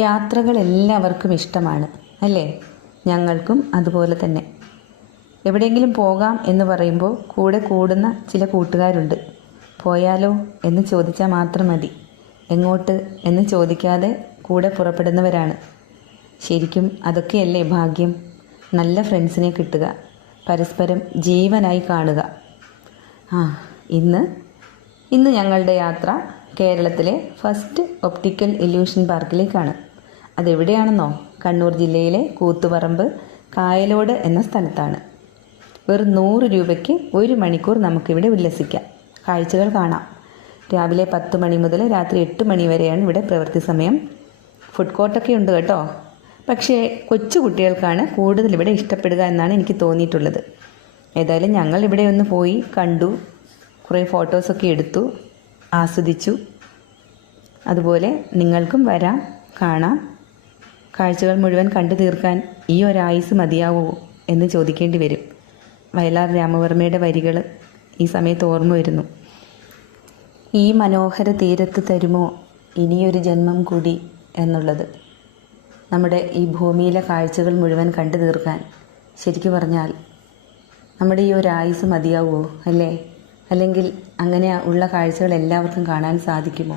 യാത്രകൾ എല്ലാവർക്കും ഇഷ്ടമാണ് അല്ലേ? ഞങ്ങൾക്കും അതുപോലെ തന്നെ. എവിടെയെങ്കിലും പോകാം എന്ന് പറയുമ്പോൾ കൂടെ കൂടുന്ന ചില കൂട്ടുകാരുണ്ട്. പോയാലോ എന്ന് ചോദിച്ചാൽ മാത്രം മതി. എങ്ങോട്ട് എന്ന് ചോദിക്കാതെ കൂടെ പുറപ്പെടുന്നവരാണ്. ശരിക്കും അതൊക്കെയല്ലേ ഭാഗ്യം? നല്ല ഫ്രണ്ട്സിനെ കിട്ടുക, പരസ്പരം ജീവനായി കാണുക. ഇന്ന് ഞങ്ങളുടെ യാത്ര കേരളത്തിലെ ഫസ്റ്റ് ഒപ്റ്റിക്കൽ ഇല്യൂഷൻ പാർക്കിലേക്കാണ്. അതെവിടെയാണെന്നോ? കണ്ണൂർ ജില്ലയിലെ കൂത്തുപറമ്പ് കായലോട് എന്ന സ്ഥലത്താണ്. വെറും 100 രൂപയ്ക്ക് 1 മണിക്കൂർ നമുക്കിവിടെ ഉല്ലസിക്കാം, കാഴ്ചകൾ കാണാം. രാവിലെ 10 മണി മുതൽ രാത്രി 8 മണി വരെയാണ് ഇവിടെ പ്രവൃത്തി സമയം. ഫുഡ് കോർട്ടൊക്കെ ഉണ്ട് കേട്ടോ. പക്ഷേ കൊച്ചു കുട്ടികൾക്കാണ് കൂടുതൽ ഇവിടെ ഇഷ്ടപ്പെടുക എന്നാണ് എനിക്ക് തോന്നിയിട്ടുള്ളത്. ഏതായാലും ഞങ്ങൾ ഇവിടെ ഒന്ന് പോയി കണ്ടു, കുറേ ഫോട്ടോസൊക്കെ എടുത്തു, ആസ്വദിച്ചു. അതുപോലെ നിങ്ങൾക്കും വരാം, കാണാം. കാഴ്ചകൾ മുഴുവൻ കണ്ടു തീർക്കാൻ ഈ ഒരായുസ് മതിയാവുമോ എന്ന് ചോദിക്കേണ്ടി വരും. വയലാർ രാമവർമ്മയുടെ വരികൾ ഈ സമയത്ത് ഓർമ്മ വരുന്നു. ഈ മനോഹര തീരത്ത് തരുമോ ഇനിയൊരു ജന്മം കൂടി എന്നുള്ളത്. നമ്മുടെ ഈ ഭൂമിയിലെ കാഴ്ചകൾ മുഴുവൻ കണ്ടു തീർക്കാൻ ശരിക്കു പറഞ്ഞാൽ നമ്മുടെ ഈ ഒരായുസ് മതിയാവുമോ അല്ലേ? അല്ലെങ്കിൽ അങ്ങനെ ഉള്ള കാഴ്ചകൾ എല്ലാവർക്കും കാണാൻ സാധിക്കുമോ?